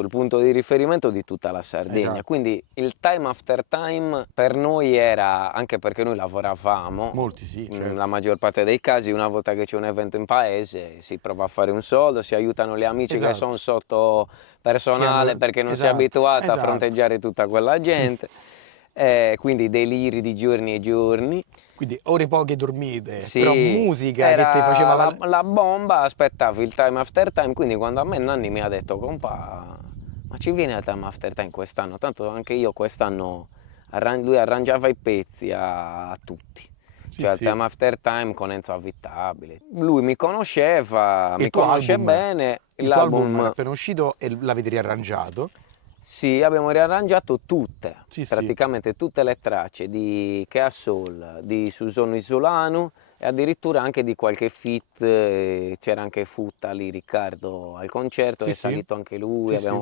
il punto di riferimento di tutta la Sardegna, Esatto. quindi il Time After Time per noi era, anche perché noi lavoravamo, Molti sì, certo. la maggior parte dei casi, una volta che c'è un evento in paese si prova a fare un soldo, si aiutano gli amici che Esatto. sono sotto personale perché non si è Esatto, abituato a esatto. fronteggiare tutta quella gente, quindi deliri di giorni e giorni. Quindi ore poche dormite, però Sì, musica che ti era faceva la bomba, aspettavi il time after time, quindi quando a me Nanni mi ha detto, compa, ma ci viene il time after time quest'anno? Tanto anche io quest'anno, lui arrangiava i pezzi a tutti, Sì, cioè il sì. time after time con Enzo Avvitabile. Lui mi conosceva, E mi conosce bene, il tuo album era l'album. appena uscito e l'avete riarrangiato. Sì, abbiamo riarrangiato tutte, Sì, sì. praticamente tutte le tracce di Kea Soul, di Susono Isolano e addirittura anche di qualche feat, c'era anche Futta lì, Riccardo al concerto, Sì, è sì. salito anche lui, Sì, sì. abbiamo